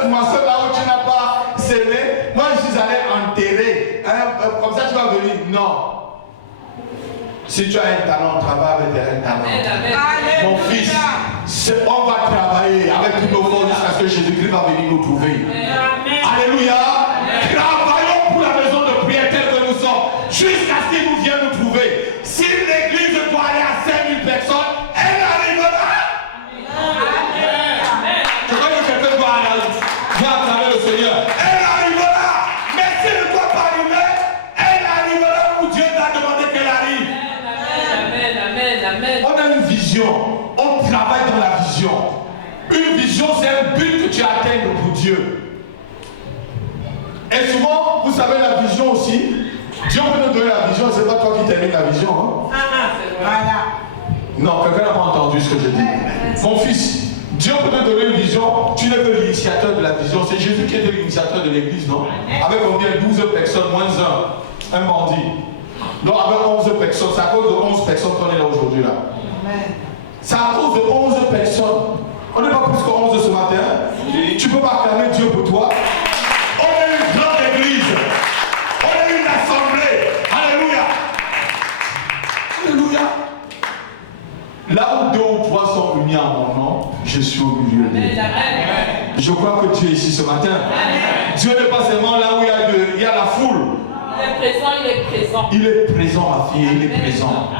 ma soeur là où tu n'as pas semé, moi je suis allé enterrer Si tu as un talent, travaille avec un talent. Amen. Mon fils, on va travailler avec toutes nos forces jusqu'à ce que Jésus-Christ va venir nous trouver. Alléluia. Travaillons pour la maison de prière telle que nous sommes, jusqu'à ce qu'il nous vienne nous trouver. Si l'église doit aller à 5000 personnes, elle arrivera. Je crois que quelqu'un doit acclamer le Seigneur. Elle arrivera. Mais s'il ne doit pas arriver, elle arrivera où Dieu t'a demandé qu'elle arrive. Amen. On a une vision. On travaille dans la vision. Une vision, c'est un but que tu atteignes pour Dieu. Et souvent, vous savez, la vision aussi, Dieu peut nous donner la vision, c'est pas toi qui termine la vision. Hein? Voilà. Non, quelqu'un n'a pas entendu ce que je dis. Mon fils, Dieu peut te donner une vision, tu n'es que l'initiateur de la vision. C'est Jésus qui était l'initiateur de l'église, non? Avec combien? 12 personnes, moins un bandit. Donc avec 11 personnes, c'est à cause de 11 personnes qu'on est là aujourd'hui. Là. C'est à cause de 11 personnes. On n'est pas plus que 11 ce matin. Tu ne peux pas acclamer Dieu pour toi. On est une grande église. On est une assemblée. Alléluia. Alléluia. Là où 2 ou 3 sont unis en mon nom, je suis au milieu d'eux. Je crois que Dieu est ici ce matin. Dieu n'est pas seulement là où il y a la foule. Il est présent. Il est présent, ma fille, il est présent.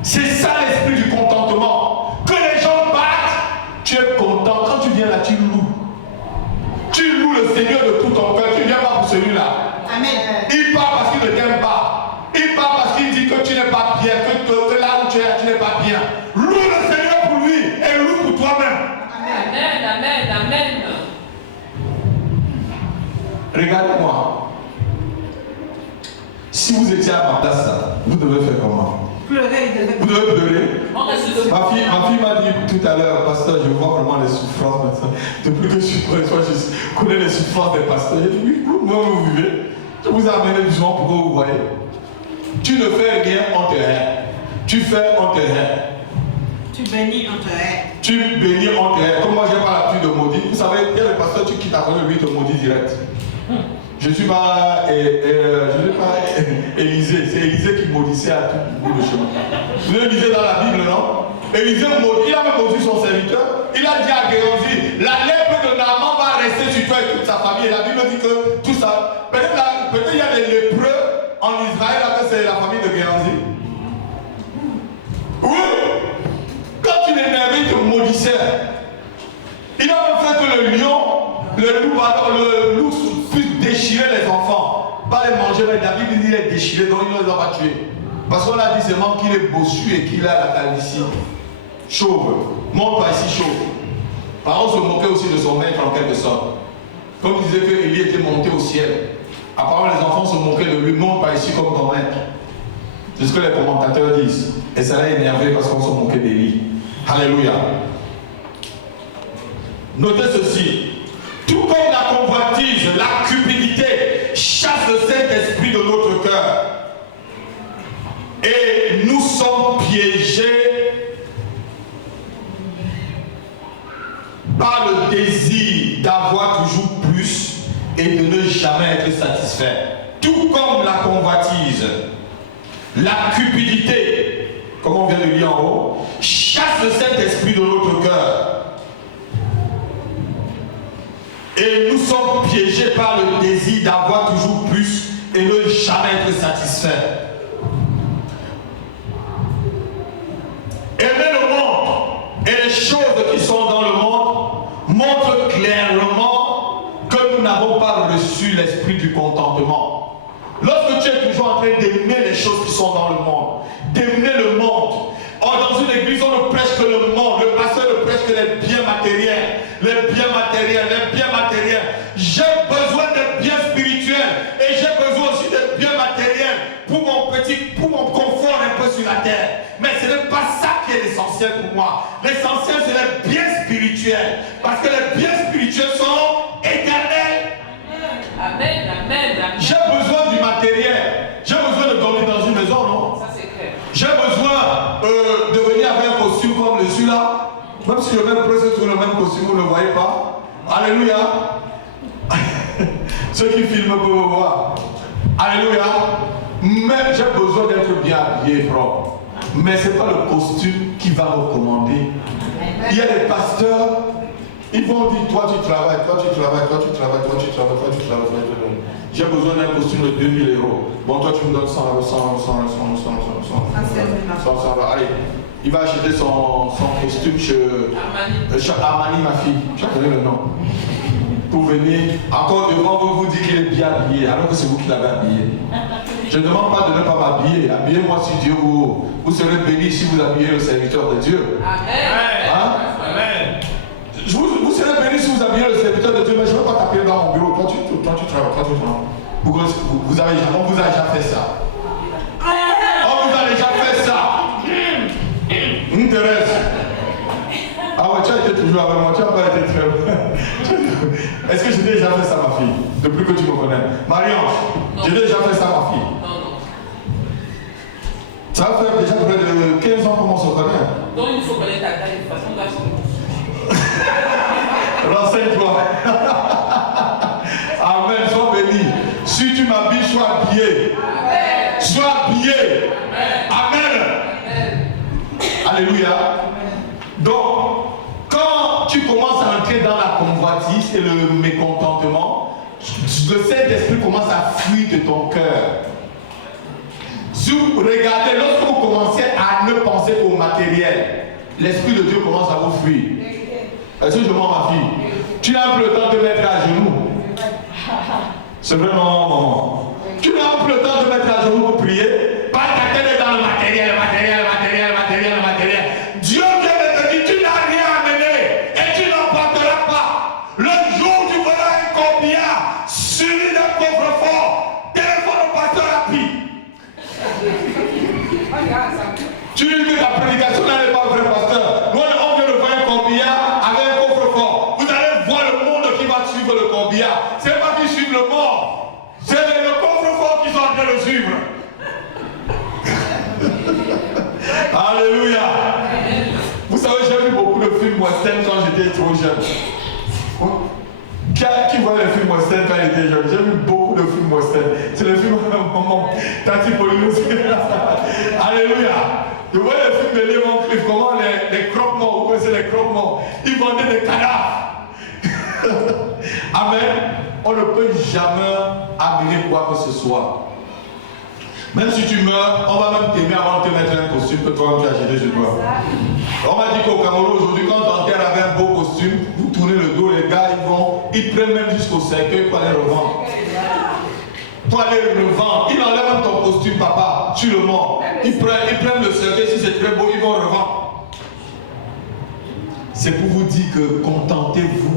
C'est ça l'esprit du contentement. Que les gens battent, tu es content. Quand tu viens là, tu loues. Tu loues le Seigneur de tout ton cœur. Tu ne viens pas pour celui-là. Il part parce qu'il ne t'aime pas. Il part parce qu'il dit que tu n'es pas bien, que là où tu es, tu n'es pas bien. Loue le Seigneur pour lui et loue pour toi-même. Amen. Regardez-moi. Si vous étiez à ma place, vous devez faire comment? Pleurer. Vous devez pleurer. On reste de Ma fille m'a dit tout à l'heure, pasteur, je vois vraiment les souffrances maintenant. Depuis que je suis près de toi, je connais les souffrances des pasteurs. J'ai dit, oui, comment vous vivez? Je vous ai amené du jour pour que vous voyez. Tu ne fais rien, on te hait. Tu fais, on te hait. Tu bénis, on te hait. Tu bénis, on te hait. Comme moi, je n'ai pas l'habitude de maudire. Vous savez, il y a le pasteur, tu quittes après lui, te maudit direct. Je ne suis pas, Élisée. C'est Élisée qui maudissait à tout bout de chemin. Vous avez lisé dans la Bible, non? Élisée maudit, il a même maudit son serviteur. Il a dit à Géasi, la lèpre de Naaman va rester sur toi et toute sa famille. Et la Bible dit que tout ça. Peut-être il y a des lépreux en Israël, après c'est la famille de Géasi. Oui. Quand il énervait, il te maudissait. Il a même fait que le loup puisse déchirer les enfants. Pas les manger, mais David dit qu'il est déchiré, donc il ne les a pas tués. Parce qu'on a dit seulement qu'il est bossu et qu'il a la calvitie. Chauve. Monte pas ici chauve. Par contre, se moquait aussi de son maître en quelque sorte. Comme il disait que Élie était monté au ciel. Apparemment, les enfants se moquaient de lui. Monte pas ici comme ton maître. C'est ce que les commentateurs disent. Et ça l'a énervé parce qu'on se moquait d'Élie. Alléluia. Notez ceci. Tout comme la convoitise, la cupidité chasse le Saint-Esprit de notre cœur. Et nous sommes piégés par le désir d'avoir toujours plus et de ne jamais être satisfait. Tout comme la convoitise, la cupidité, comme on vient de lire en haut, chasse le Saint-Esprit de notre cœur. Et nous sommes piégés par le désir d'avoir toujours plus et ne jamais être satisfait. Aimer le monde et les choses qui sont dans le monde montrent clairement que nous n'avons pas reçu l'esprit du contentement. Lorsque tu es toujours en train d'aimer les choses qui sont dans le monde, d'aimer le monde, dans une église on ne prêche que le monde, le pasteur ne prêche que les biens matériels, les biens matériels. J'ai besoin de biens spirituels et j'ai besoin aussi de biens matériels pour mon confort un peu sur la terre. Mais ce n'est pas ça qui est l'essentiel pour moi. L'essentiel c'est les biens spirituels. Parce que les biens spirituels sont éternels. Amen. J'ai besoin du matériel. J'ai besoin de dormir dans une maison, non? Ça c'est clair. J'ai besoin de venir avec un costume comme celui-là. Même si je mets presque tout le même costume, vous ne le voyez pas. Alléluia. Ceux qui filment peuvent me voir. Alléluia. Mais j'ai besoin d'être bien habillé et propre. Mais ce n'est pas le costume qui va me commander. Il y a des pasteurs, ils vont dire, toi tu travailles, toi tu travailles, toi tu travailles, toi tu travailles, toi tu travailles, toi tu travailles. J'ai besoin d'un costume de 2000 €. Bon, toi tu me donnes 100 €, 100 €. Allez, il va acheter son costume chez Armani, ma fille. Tu connais le nom. Pour venir, encore devant vous dire qu'il est bien habillé, alors que c'est vous qui l'avez habillé. Je ne demande pas de ne pas m'habiller. Habillez-moi si Dieu vous serez bénis si vous habillez le serviteur de Dieu. Amen. Hein? Amen. Vous serez bénis si vous habillez le serviteur de Dieu, mais je ne veux pas t'appeler dans mon bureau. Toi tu travailles, toi tu travailles. Pourquoi on vous a déjà fait ça? On vous a déjà fait ça. Thérèse. Ah ouais, tu as été toujours avec moi, tu n'as pas été très loin. Est-ce que j'ai déjà fait ça, ma fille? Depuis que tu me connais. Marie-Ange, j'ai déjà fait ça, ma fille. Non. Ça va faire déjà près de 15 ans qu'on se connaît. Donc il faut connaître ta taille de façon d'acheter. Renseigne-toi. Amen, sois béni. Si tu m'habilles, sois habillé. Amen. Sois habillé. Amen. Amen. Alléluia. Donc, quand tu commences à entrer dans la convoitise et le mécontentement, le Saint-Esprit commence à fuir de ton cœur. Si vous regardez, lorsque vous commencez à ne penser qu'au matériel, l'Esprit de Dieu commence à vous fuir. Est-ce que je mens, ma fille? Tu n'as plus le temps de te mettre à genoux. C'est vrai, non, maman. Tu n'as plus le temps de mettre à genoux pour prier. Pas ta tête dans le matériel, le matériel. Dieu vient de te dire, tu n'as rien amené et tu n'emporteras pas. Le jour où tu verras un combien suivi d'un coffre-fort, téléphone au pasteur rapide. Tu dis que ta prédication n'est pas vraie, pasteur. Nous, on vient de voir un combien avec un coffre-fort. Vous allez voir le monde qui va suivre le combien. Ce n'est pas qui suivent le mort. C'est le coffre-fort qui sont en train de suivre. Alléluia. Vous savez, j'ai vu beaucoup de films western quand j'étais trop jeune. Qui voit les films western quand il était jeune? J'ai vu beaucoup de films western. C'est le film maman, Tati Polinos. Alléluia. Je vois les films de Léon Cliff, comment les croque-morts, vous connaissez les croque-morts, ils vendaient des cadavres. Amen. On ne peut jamais amener quoi que ce soit. Même si tu meurs, on va même t'aimer avant de te mettre un costume que toi-même tu as jeté sur toi. On m'a dit qu'au Cameroun aujourd'hui, quand ton père avait un beau costume, vous tournez le dos, les gars, ils prennent même jusqu'au cercueil pour aller revendre. Pour aller revendre. Ils enlèvent même ton costume, papa, sur le mort. Ils prennent le cercueil, si c'est très beau, ils vont revendre. C'est pour vous dire que contentez-vous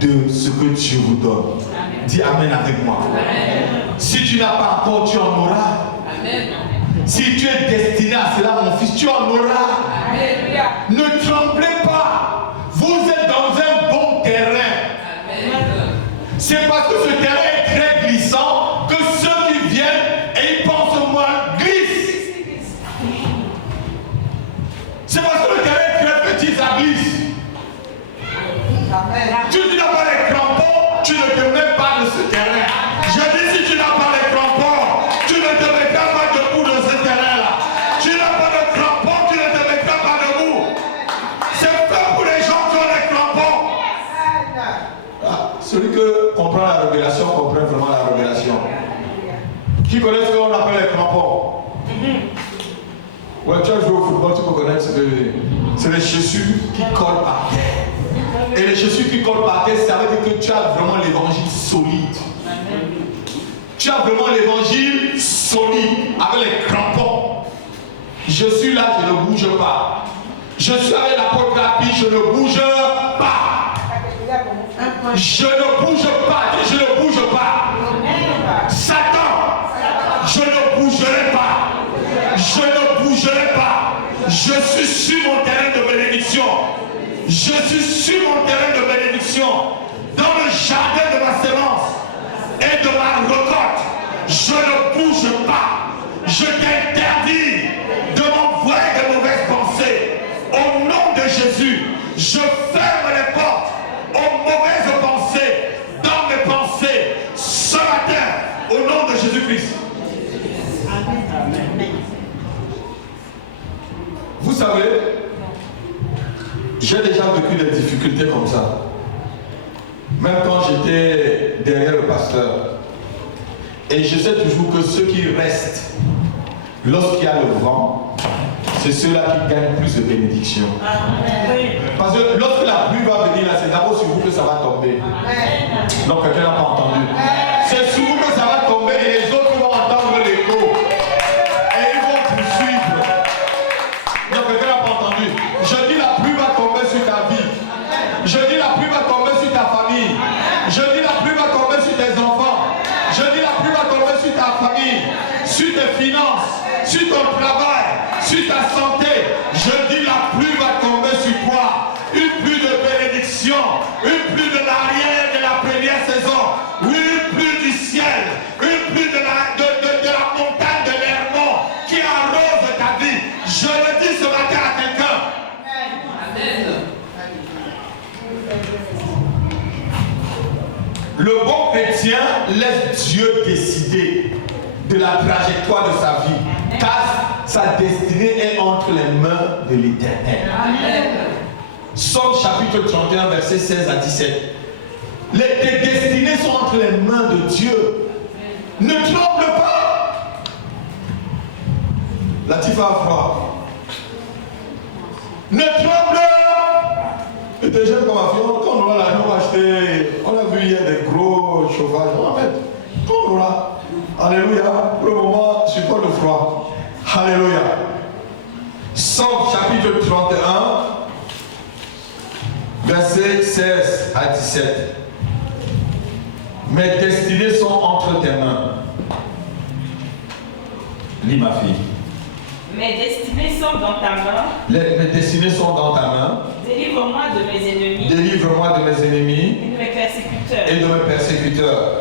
de ce que Dieu vous donne. Dis Amen avec moi. Amen. Si tu n'as pas encore, tu en auras. Amen. Si tu es destiné à cela, mon fils, tu en auras. Amen. Ne tremblez pas. Vous êtes dans un bon terrain. C'est parce que ce terrain est très glissant que ceux qui viennent et ils pensent moi glissent. C'est parce que le terrain est très petit, ça glisse. Amen. Tu n'as pas les crampons, tu ne te mets pas de ce terrain. Je dis, si tu n'as pas les crampons, tu ne te mettras pas debout de ce terrain-là. Tu n'as pas de crampons, tu ne te mettras pas debout. C'est fait pour les gens qui ont les crampons. Celui qui comprend la révélation comprend vraiment la révélation. Qui connaît ce qu'on appelle les crampons? Ouais, tu as joué au football, tu peux connaître ce que c'est les chaussures qui collent par terre. Et les chaussures qui collent par terre, ça veut dire que tu as vraiment l'évangile solide. Tu as vraiment l'évangile solide avec les crampons. Je suis là, je ne bouge pas. Je suis avec l'apôtre Rapi, je ne bouge pas. Je ne bouge pas, je ne bouge pas. Satan, je ne bougerai pas. Je ne bougerai pas. Je suis sur mon terrain de bénédiction. Je suis sur mon terrain de bénédiction. Dans le jardin de ma sémence et de ma récolte. Je ne bouge pas. Je t'interdis de m'envoyer de mauvaises pensées. Au nom de Jésus, je ferme les portes aux mauvaises pensées dans mes pensées ce matin, au nom de Jésus-Christ. J'ai déjà vécu des difficultés comme ça. Même quand j'étais derrière le pasteur. Et je sais toujours que ceux qui restent, lorsqu'il y a le vent, c'est ceux-là qui gagnent plus de bénédictions. Parce que lorsque la pluie va venir là, c'est d'abord sur vous que ça va tomber. Donc quelqu'un n'a pas entendu. C'est sur vous que ça va tomber et les autres vont entendre l'écho. Et ils vont poursuivre. Donc quelqu'un n'a pas entendu. Je dis la pluie va tomber sur ta vie. Je dis la pluie va tomber sur ta famille. Je dis la pluie va tomber sur tes enfants. Je dis la pluie va tomber sur ta famille, sur tes finances, sur ton travail, sur ta santé. Je dis la pluie va tomber sur toi. Une pluie de bénédiction, une pluie de l'arrière de la première saison, une pluie du ciel, une pluie de la montagne de l'Hermon qui arrose ta vie. Je le dis ce matin à quelqu'un. Amen. Le bon chrétien laisse Dieu décider de la trajectoire de sa vie, car sa destinée est entre les mains de l'Éternel. Somme chapitre 31, versets 16 à 17. Tes destinées sont entre les mains de Dieu. Ne tremble pas. Latifa a froid. Ne tremble pas. Et des jeunes comme ma fille, quand on aura la nous acheter, on a vu hier des gros chauffages. On va mettre. Quand on aura. Alléluia. Pour le moment, supporte le froid. Alléluia. Somme chapitre 31, versets 16 à 17. Mes destinées sont entre tes mains. Lis ma fille. Mes destinées sont dans ta main. Mes destinées sont dans ta main. Délivre-moi de mes ennemis. Délivre-moi de mes ennemis Et de mes persécuteurs. et de mes persécuteurs.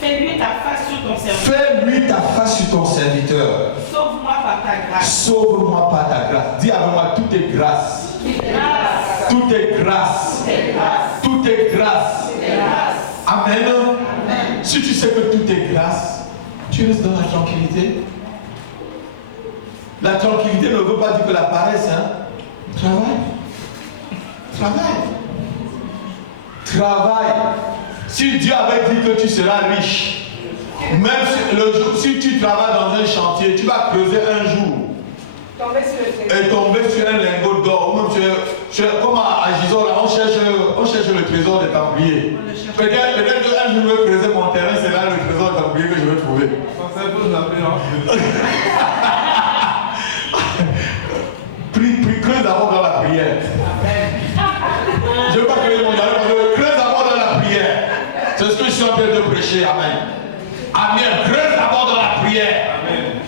Fais-lui ta face sur ton serviteur. Fais-lui ta face sur ton serviteur. Sauve-moi par ta grâce. Sauve-moi par ta grâce. Dis avec moi, tout est grâce. Grâce. Tout est grâce. Grâce. Tout est grâce. Grâce. Amen. Amen. Si tu sais que tout est grâce, tu restes dans la tranquillité. La tranquillité ne veut pas dire que la paresse, hein. Travaille. Travaille. Travaille. Si Dieu avait dit que tu seras riche, même si, le jour, si tu travailles dans un chantier, tu vas creuser un jour et tomber sur un lingot d'or. Ou même comme à Gisors, là, on cherche le trésor des Templiers. Peut-être qu'un jour je vais creuser mon terrain, c'est là le trésor des Templiers que je vais trouver. Creuse d'abord dans la prière. Je ne veux pas créer mon arrêt, creuse d'abord dans la prière. C'est ce que je suis en train de prêcher. Amen. Amen. Creuse d'abord dans la prière. Amen.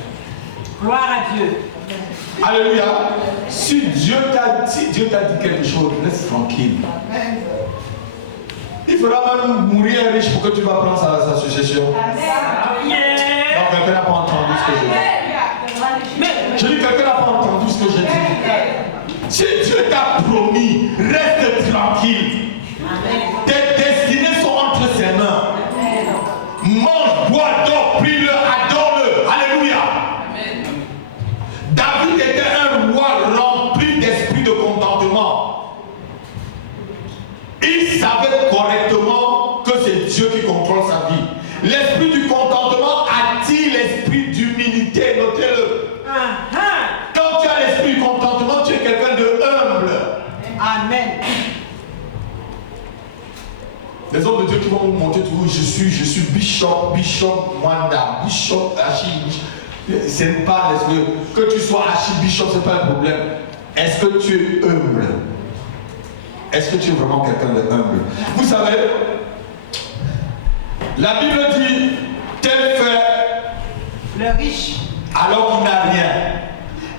Gloire à Dieu. Alléluia. Si Dieu t'a dit quelque chose, laisse tranquille. Il faudra même mourir riche pour que tu vas prendre sa succession. Donc quelqu'un n'a pas entendu ce que je dis. Je dis quelqu'un n'a pas entendu ce que je dis. Si Dieu t'a promis, reste tranquille. Tes destinées sont entre ses mains. Mange, bois, dors, prie-le, adore-le. Alléluia. David était un roi rempli d'esprit de contentement. Il savait correctement que c'est Dieu qui contrôle sa vie. L'esprit du contentement attire l'esprit d'humilité. Notez-le. Quand tu as l'esprit du contentement, tu es quelqu'un de humble. Amen. Les hommes de Dieu qui vont vous montrer tout, je suis bishop Wanda, bishop Archibishop. C'est pas l'esprit. Que tu sois archibishop, c'est pas le problème. Est-ce que tu es humble? Est-ce que tu es vraiment quelqu'un de humble? Vous savez, la Bible dit, tel fait Le riche. alors qu'il n'a rien.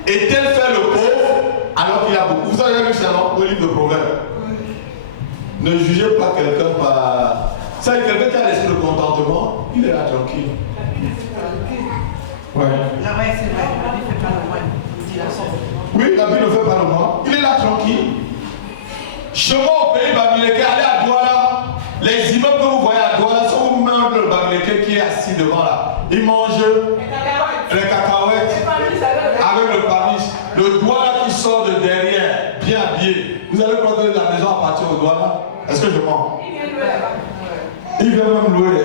Et tel fait le pauvre alors qu'il a beaucoup. Vous avez vu ça dans le livre de Proverbes. Ne jugez pas quelqu'un par... Ça, quelqu'un qui a l'esprit de contentement, il est là tranquille. Ouais. Ah ouais, c'est vrai. La vie ne fait pas le moine. Il dit la sorte. Oui, la vie ne fait pas le moine. Il est là tranquille. Chemin au pays Bamileke, allez à Douala. Les immeubles que vous voyez à Douala sont au même le Bamileke qui est assis devant là. Il mange les cacahuètes avec le panis. Le Douala qui sort de derrière, bien habillé. Vous allez Il vient même louer.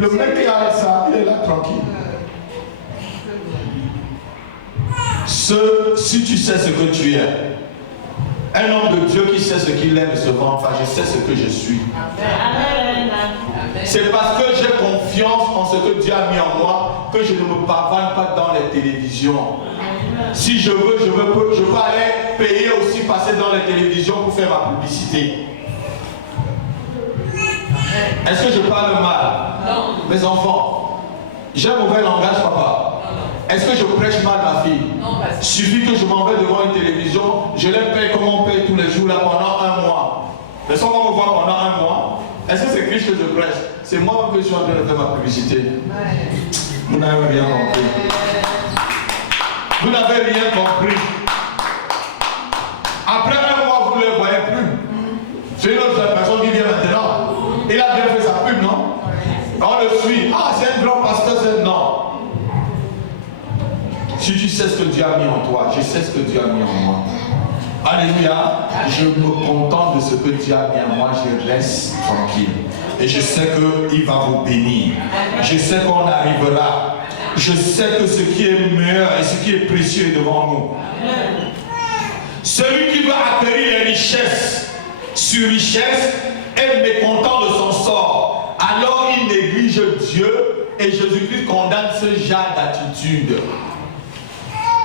Le mec qui a ça, il est là tranquille. Si tu sais ce que tu es, un homme de Dieu qui sait ce qu'il est ne se vend pas. Je sais ce que je suis. C'est parce que j'ai confiance en ce que Dieu a mis en moi que je ne me pavane pas dans les télévisions. Si je veux, je peux aller payer aussi, passer dans les télévisions pour faire ma publicité. Est-ce que je parle mal? Non. Mes enfants, j'ai un mauvais langage, papa. Est-ce que je prêche mal ma fille? Non, parce que... Suffit que je m'en vais devant une télévision, je les paye comme on paye tous les jours là pendant un mois. Mais sans qu'on me voit pendant un mois, est-ce que c'est Christ que je prêche? C'est moi que je suis en train de faire ma publicité. Vous n'avez rien compris. Vous n'avez rien compris. Après un mois, vous ne les voyez plus. C'est une autre personne qui vient maintenant. Il a bien fait sa pub, non? Quand on le suit, ah, c'est un grand pasteur, c'est non. Si tu sais ce que Dieu a mis en toi, je sais ce que Dieu a mis en moi. Alléluia. Je me contente de ce que Dieu a mis en moi, je reste tranquille. Et je sais qu'il va vous bénir. Je sais qu'on arrivera. Je sais que ce qui est meilleur et ce qui est précieux est devant nous. Celui qui va acquérir les richesses sur richesse est mécontent de son sort. Alors il néglige Dieu et Jésus-Christ condamne ce genre d'attitude.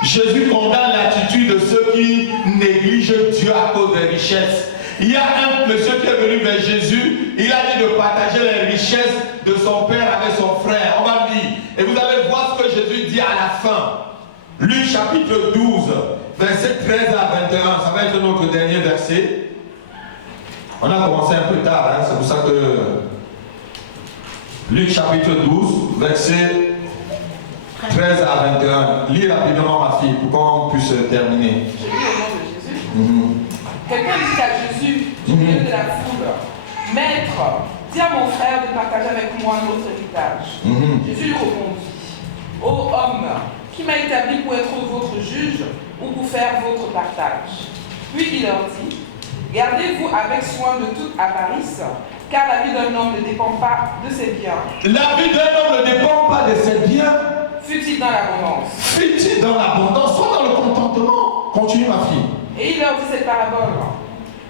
Jésus condamne l'attitude de ceux qui négligent Dieu à cause des richesses. Il y a un monsieur qui est venu vers Jésus, il a dit de partager les richesses de son père avec son frère. On va lire. Et vous allez voir ce que Jésus dit à la fin. Luc chapitre 12, verset 13 à 21. Ça va être notre dernier verset. On a commencé un peu tard, hein, c'est pour ça que... Luc chapitre 12, verset 13 à 21. Lis rapidement ma fille pour qu'on puisse terminer. Je lis au nom de Jésus. Quelqu'un dit à Jésus, du milieu de la foule, Maître, dis à mon frère de partager avec moi notre héritage. Jésus lui répondit, ô homme, qui m'a établi pour être votre juge ou pour faire votre partage? Puis il leur dit, gardez-vous avec soin de toute avarice, car la vie d'un homme ne dépend pas de ses biens. La vie d'un homme ne dépend pas de ses biens. Fut-il dans l'abondance? Fut-il dans l'abondance, soit dans le contentement. Continue ma fille. Et il leur dit cette parabole.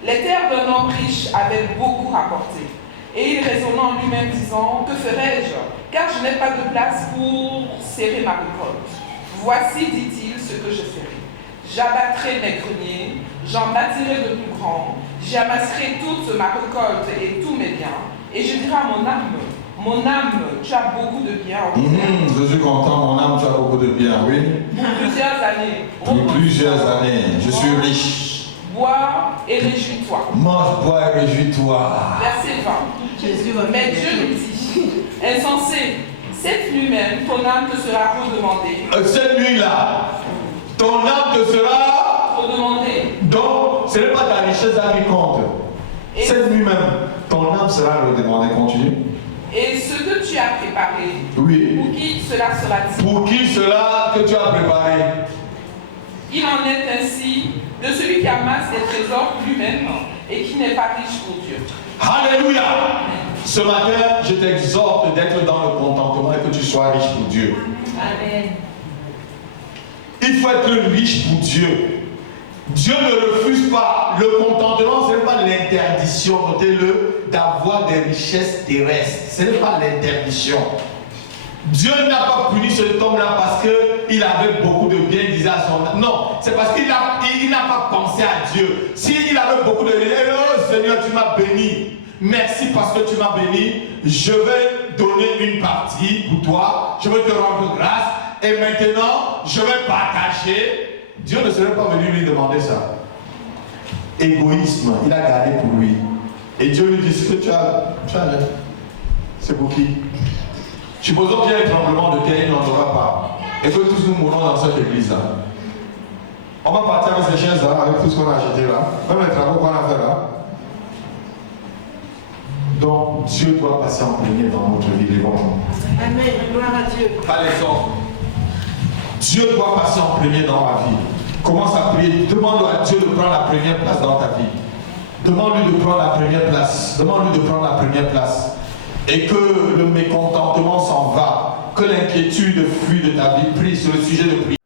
Les terres d'un homme riche avaient beaucoup rapporté. Et il raisonna en lui-même disant, que ferai-je? Car je n'ai pas de place pour serrer ma récolte. Voici, dit-il, ce que je ferai. J'abattrai mes greniers, j'en bâtirai de plus grands, j'amasserai toute ma récolte et tous mes biens. Et je dirai à mon âme, tu as beaucoup de biens. Je suis content, mon âme, tu as beaucoup de biens, oui. Plusieurs années. Pour plusieurs années, je suis riche. Bois et réjouis-toi. Mange, bois et réjouis-toi. Verset 20. Mais Dieu lui dit, insensé, cette nuit même, ton âme te sera redemandée. Cette nuit-là, ton âme te sera redemandée. Donc, ce n'est pas ta richesse qui compte. Cette nuit même, ton âme sera redemandée. Continue. Et ce que tu as préparé, oui. Pour qui cela sera-t-il? Pour qui cela que tu as préparé? Il en est ainsi de celui qui amasse des trésors lui-même et qui n'est pas riche pour Dieu. Alléluia. Ce matin, je t'exhorte d'être dans le contentement et que tu sois riche pour Dieu. Amen. Il faut être riche pour Dieu. Dieu ne refuse pas. Le contentement, ce n'est pas l'interdiction, notez-le, d'avoir des richesses terrestres. Ce n'est pas l'interdiction. Dieu n'a pas puni cet homme-là parce qu'il avait beaucoup de biens, il disait à son âme. Non, c'est parce qu'il n'a pas pensé à Dieu. S'il avait beaucoup de biens, oh Seigneur, tu m'as béni. Merci parce que tu m'as béni. Je vais donner une partie pour toi. Je vais te rendre grâce. Et maintenant, je vais partager. Dieu ne serait pas venu lui demander ça. Égoïsme, il a gardé pour lui. Et Dieu lui dit, ce que tu as c'est pour qui? Supposons qu'il y a un tremblement de terre, il n'en aura pas. Et que tous nous mourons dans cette église-là. On va partir avec ces chaises-là, avec tout ce qu'on a acheté là. Même les travaux qu'on a fait là. Donc, Dieu doit passer en premier dans notre vie, les bons. Amen, gloire à Dieu. Pas les hommes. Dieu doit passer en premier dans ma vie. Commence à prier. Demande à Dieu de prendre la première place dans ta vie. Demande-lui de prendre la première place. Demande-lui de prendre la première place. et que le mécontentement s'en va, que l'inquiétude fuit de ta vie. Prie sur le sujet de prière.